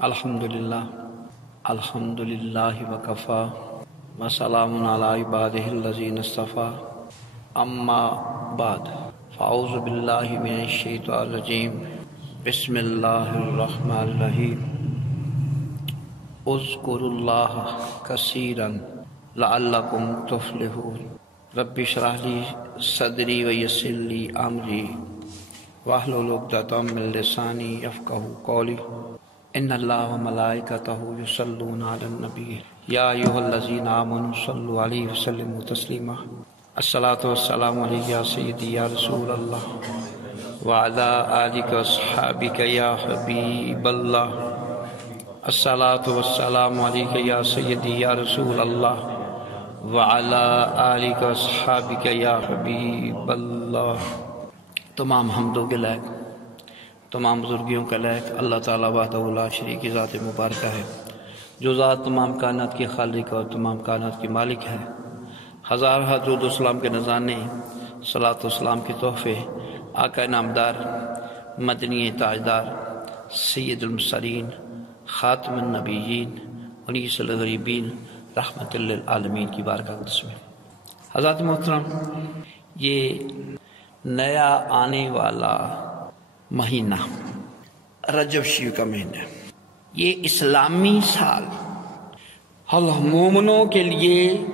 الحمدللہ وکفا وسلام علی عبادہ الذین اصطفیٰ اما بعد فاعوذ باللہ من الشیطان الرجیم بسم اللہ الرحمن الرحیم اذکروا اللہ کثیرا لعلکم تفلحون رب اشرح لی صدری ویسر لی امری واحلل عقدۃ من لسانی یفقہوا قولی ان اللہ و ملائکتہ یصلون علی النبی یا ایھا الذین آمنوا صلوا علیہ وسلموا تسلیما الصلاۃ والسلام علیک یا سیدی یا رسول اللہ وعلی آلک واصحابک یا حبیب اللہ الصلاۃ والسلام علیک یا سیدی یا رسول اللہ وعلی آلک واصحابک یا حبیب اللہ۔ تمام حمدوں کے لائق، تمام بزرگیوں کا لائق اللہ تعالیٰ وحدہ لا شریک کی ذات مبارکہ ہے، جو ذات تمام کائنات کی خالق اور تمام کائنات کی مالک ہے۔ ہزارہ درود و سلام کے نذرانے، صلاۃ و سلام کے تحفے آقا نامدار مدنی تاجدار سید المرسلین خاتم النبیین انیس الغریبین رحمت للعالمین کی بارگاہ اقدس میں۔ حضرات محترم، یہ نیا آنے والا مہینہ رجب شریف کا مہینہ، یہ اسلامی سال اللہ مومنوں کے لیے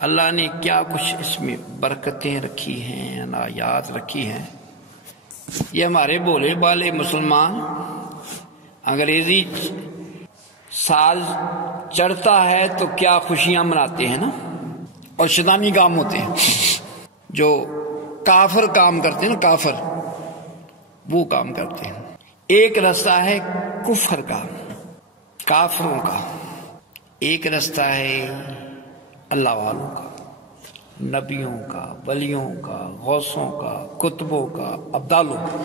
اللہ نے کیا کچھ اس میں برکتیں رکھی ہیں، عنایات رکھی ہیں۔ یہ ہمارے بولے بالے مسلمان انگریزی سال چڑھتا ہے تو کیا خوشیاں مناتے ہیں نا، اور شیطانی کام ہوتے ہیں، جو کافر کام کرتے ہیں نا، کافر وہ کام کرتے ہیں۔ ایک رستہ ہے کفر کا، کافروں کا، ایک رستہ ہے اللہ والوں کا، نبیوں کا، ولیوں کا، غوثوں کا، کتبوں کا، ابدالوں کا۔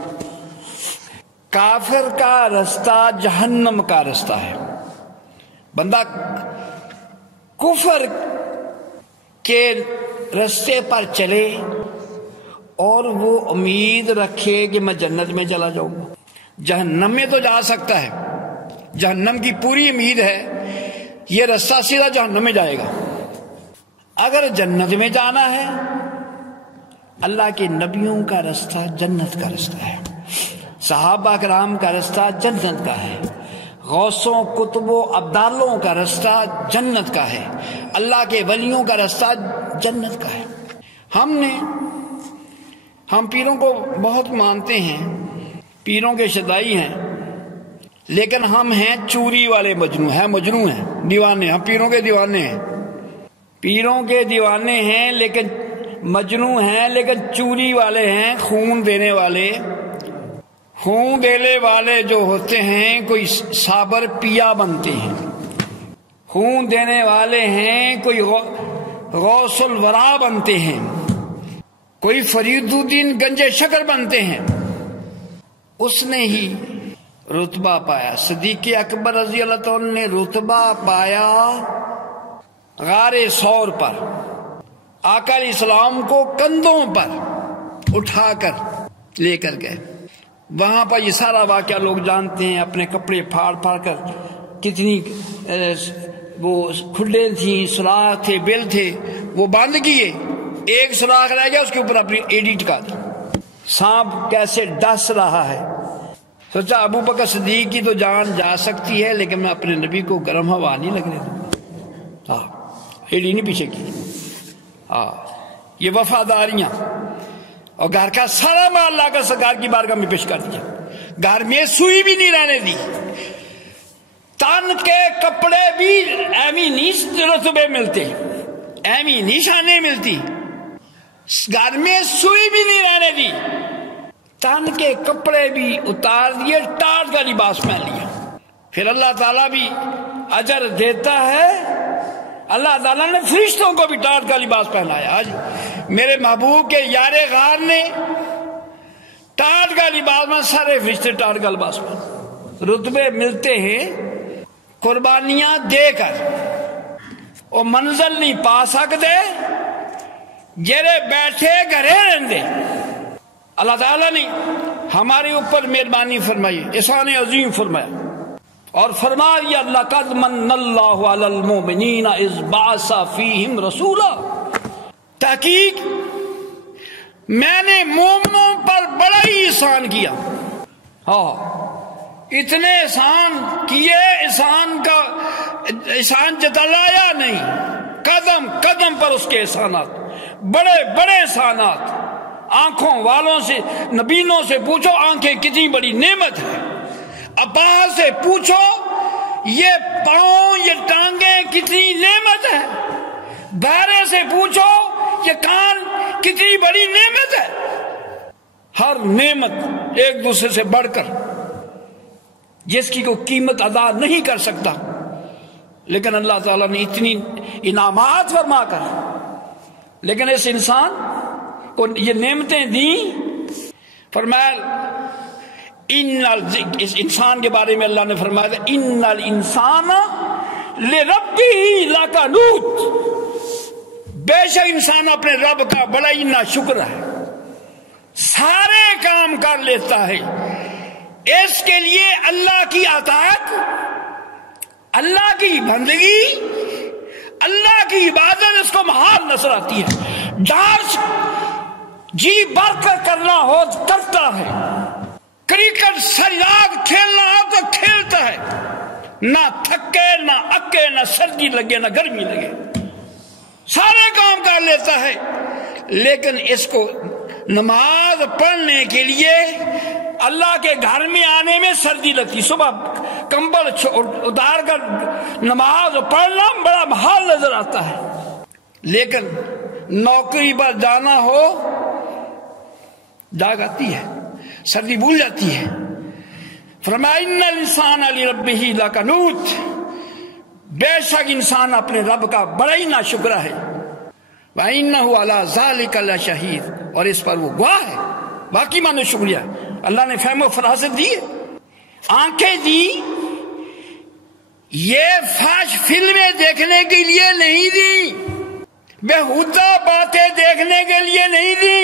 کافر کا رستہ جہنم کا رستہ ہے۔ بندہ کفر کے رستے پر چلے اور وہ امید رکھے کہ میں جنت میں چلا جاؤں گا، جہنم میں تو جا سکتا ہے، جہنم کی پوری امید ہے، یہ رستہ سیدھا جہنم میں جائے گا۔ اگر جنت میں جانا ہے، اللہ کے نبیوں کا رستہ جنت کا رستہ ہے، صحابہ کرام کا رستہ جنت کا ہے، غوثوں کتبوں ابدالوں کا رستہ جنت کا ہے، اللہ کے ولیوں کا رستہ جنت کا ہے۔ ہم پیروں کو بہت مانتے ہیں، پیروں کے شدائی ہیں، لیکن ہم ہیں چوری والے مجنوں ہیں، دیوانے، ہم پیروں کے دیوانے ہیں، پیروں کے دیوانے ہیں لیکن مجنوں ہیں، لیکن چوری والے ہیں، خون دینے والے جو ہوتے ہیں کوئی صابر پیا بنتے ہیں، خون دینے والے ہیں کوئی غوث الورا بنتے ہیں، کوئی فرید الدین گنجے شکر بنتے ہیں۔ اس نے ہی رتبہ پایا، صدیق اکبر رضی اللہ تعالیٰ نے رتبہ پایا غار ثور پر، آقا علیہ السلام کو کندھوں پر اٹھا کر لے کر گئے۔ وہاں پر یہ سارا واقعہ لوگ جانتے ہیں، اپنے کپڑے پھاڑ کر، کتنی وہ کھڈے تھیں، سوراخ تھے، بل تھے، وہ بند کیے، ایک سوراخ رہ گیا، اس کے اوپر اپنی ایڈی ٹکا دی۔ سانپ کیسے ڈس رہا ہے، سوچا ابو بکر صدیق کی تو جان جا سکتی ہے، لیکن میں اپنے نبی کو گرم ہوا نہیں لگنے دوں گا، ایڈی نہیں پیچھے کی۔ یہ وفاداریاں، اور گھر کا سارا مال لا کر سرکار کی بارگاہ میں پیش کر دیا، گھر میں سوئی بھی نہیں رہنے دی، تن کے کپڑے بھی ایویں نہیں رتبے ملتے، ایویں نہیں شانیں ملتی، گھر میں سوئی بھی نہیں رہنے دی، تن کے کپڑے بھی اتار دیے، ٹاٹ کا لباس پہن لیا۔ پھر اللہ تعالیٰ بھی اجر دیتا ہے، اللہ تعالیٰ نے فرشتوں کو بھی ٹاٹ کا لباس پہنایا۔ آج میرے محبوب کے یار غار نے ٹاٹ کا لباس میں، سارے فرشتے ٹاٹ کا لباس پہن، رتبے ملتے ہیں قربانیاں دے کر، وہ منزل نہیں پا سکتے جرے بیٹھے گھرے رہندے۔ اللہ تعالیٰ نے ہمارے اوپر مہربانی فرمائی، احسان عظیم فرمایا، اور فرما دیا لقد من اللہ علی المؤمنین اذ بعث فیہم رسولا، تحقیق میں نے مومنوں پر بڑا ہی احسان کیا. ہاں اتنے احسان کیے، احسان جتلایا نہیں، قدم قدم پر اس کے احسانات، بڑے بڑے احسانات. آنکھوں والوں سے، نبینوں سے پوچھو آنکھیں کتنی بڑی نعمت ہے، ابا سے پوچھو یہ پاؤں یہ ٹانگیں کتنی نعمت ہے، بہرے سے پوچھو یہ کان کتنی بڑی نعمت ہے. ہر نعمت ایک دوسرے سے بڑھ کر، جس کی کوئی قیمت ادا نہیں کر سکتا، لیکن اللہ تعالیٰ نے اتنی انعامات فرما کر لیکن اس انسان کو یہ نعمتیں دیں. فرمایا اس انسان کے بارے میں اللہ نے فرمایا تھا ان الانسان لربہ لکنود، بے شک انسان اپنے رب کا بڑا ہی ناشکر ہے، سارے کام کر لیتا ہے، اس کے لیے اللہ کی اطاعت، اللہ کی بندگی، اللہ کی عبادت اس کو محال نظر آتی ہے. ڈانس جی بھر کر کرنا ہو تو کرتا ہے، کرکٹ ساری رات کھیلنا ہو تو کھیلتا ہے، نہ تھکے نہ اکے، نہ سردی لگے نہ گرمی لگے، سارے کام کر لیتا ہے. لیکن اس کو نماز پڑھنے کے لیے اللہ کے گھر میں آنے میں سردی لگتی، صبح کمبل اتار کر نماز پڑھنا بڑا محال نظر آتا ہے. لیکن نوکری پر جانا ہو جاگ آتی ہے، سردی بھول جاتی ہے. فرمایا ان الانسان لربہ لکنود، بے شک انسان اپنے رب کا بڑا ہی ناشکر ہے. وَإِنَّهُ عَلَى ذَلِكَ لَشَهِيدٌ، اور اس پر وہ گواہ ہے. باقی مانو شکریہ، اللہ نے فہم و فراست دی، آنکھیں دی، یہ فحش فلمیں دیکھنے کے لیے نہیں دی، بےہودہ باتیں دیکھنے کے لیے نہیں دی،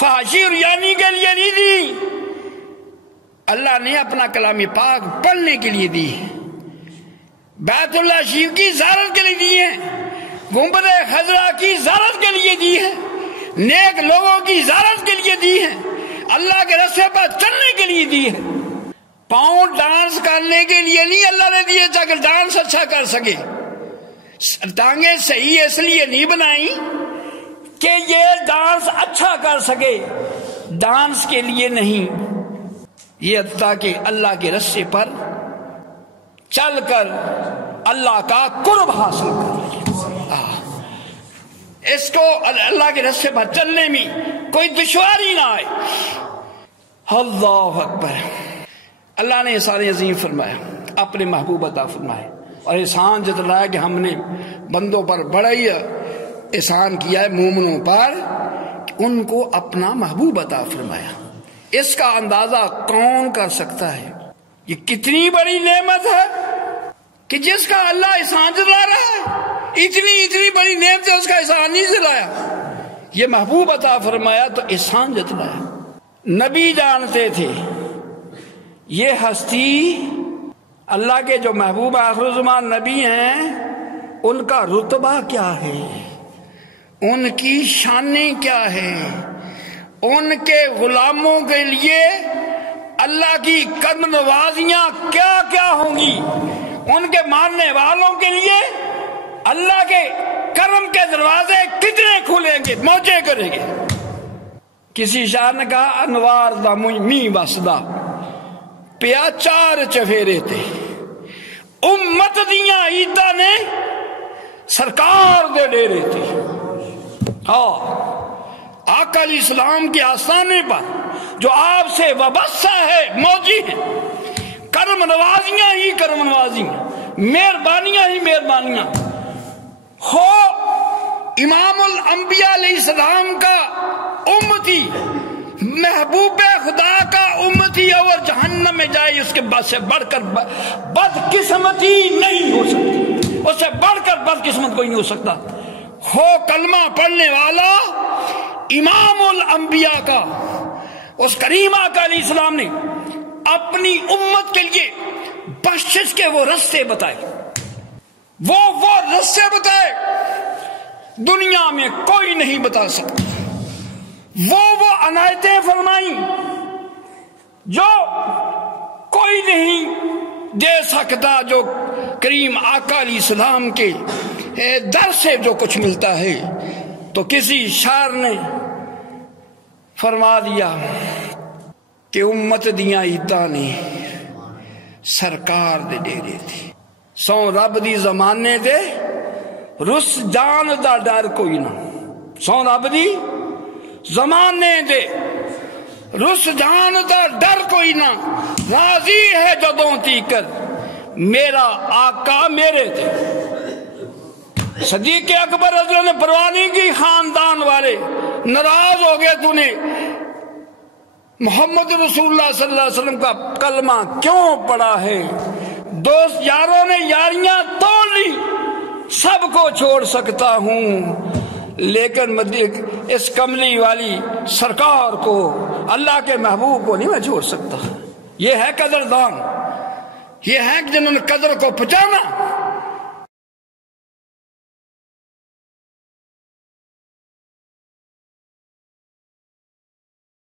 فحاشی اور یعنی کے لیے نہیں دی. اللہ نے اپنا کلام پاک پڑھنے کے لیے دی، بیت اللہ شریف کی زیارت کے لیے دی ہے، گنبد خضرا کی زیارت کے لیے دی ہے، نیک لوگوں کی زیارت کے لیے دی ہے، اللہ کے راستے پر چلنے کے لیے دی ہے. پاؤں ڈانس کرنے کے لیے نہیں اللہ نے دیے تاکہ ڈانس اچھا کر سکے. ٹانگیں صحیح اس لیے نہیں بنائی کہ یہ ڈانس اچھا کر سکے، ڈانس کے لیے نہیں، یہ تاکہ اللہ کے راستے پر چل کر اللہ کا قرب حاصل کر. اس کو اللہ کے راستے پر چلنے میں کوئی دشواری نہ آئے. اللہ اکبر. اللہ نے احسان عظیم فرمایا، اپنے محبوب عطا فرمائے، اور احسان جتلایا کہ ہم نے بندوں پر بڑا ہی احسان کیا ہے، مومنوں پر، ان کو اپنا محبوب عطا فرمایا. اس کا اندازہ کون کر سکتا ہے؟ یہ کتنی بڑی نعمت ہے کہ جس کا اللہ احسان جتلا رہا ہے، اتنی بڑی نعمت ہے، اس کا احسان نہیں جتلایا. یہ محبوب عطا فرمایا تو احسان جتلایا. نبی جانتے تھے یہ ہستی اللہ کے جو محبوب آخر الزمان نبی ہیں، ان کا رتبہ کیا ہے، ان کی شانیں کیا ہے، ان کے غلاموں کے لیے اللہ کی قدم نوازیاں کیا کیا ہوں گی، ان کے ماننے والوں کے لیے اللہ کے کرم کے دروازے کتنے کھلیں گے، موجے کریں گے. کسی شاعر نے کہا انوار دا می وسدا پیا چار چفیرے تے، امت دیاں عیداں نے سرکار دے ڈیرے تے. ہاں، آقا علیہ السلام کے آستانے پر جو آپ سے وابستہ ہے، موجی ہے، کرم نوازیاں ہی کرم نوازیاں، مہربانیاں ہی مہربانیاں. ہو امام الانبیاء علیہ السلام کا امتی، محبوب خدا کا امتی، اور جہنم میں جائے اس کے بعد سے بڑھ کر بدقسمتی نہیں ہو سکتی، اس سے بڑھ کر بدقسمت کوئی نہیں ہو سکتا. ہو کلمہ پڑھنے والا امام الانبیاء کا، اس کریم آقا علیہ السلام نے اپنی امت کے لیے بخشش کے وہ رستے بتائے، وہ رستے بتائے دنیا میں کوئی نہیں بتا سکتا، وہ عنایتیں فرمائیں جو کوئی نہیں دے سکتا، جو کریم آقا علیہ السلام کے در سے جو کچھ ملتا ہے۔ تو کسی شاعر نے فرما دیا کہ امت دیاں عیداں نے سرکار دے ڈیرے تھی، سو رب دی زمانے دے رس جان دا ڈر کوئی نہ، سو رب دی زمانے دے رس جان دا ڈر کوئی نہ، راضی ہے جدوں تیکر میرا آقا میرے تے۔ صدیق اکبر حضرت نے پرواہ نہیں کی، خاندان والے ناراض ہو گئے، تو نے محمد رسول اللہ صلی اللہ علیہ وسلم کا کلمہ کیوں پڑھا ہے؟ دوست یاروں نے یاریاں توڑ لی، سب کو چھوڑ سکتا ہوں لیکن اس کملی والی سرکار کو، اللہ کے محبوب کو نہیں میں چھوڑ سکتا۔ یہ ہے قدردان، یہ ہے جنہوں نے قدر کو پہچانا۔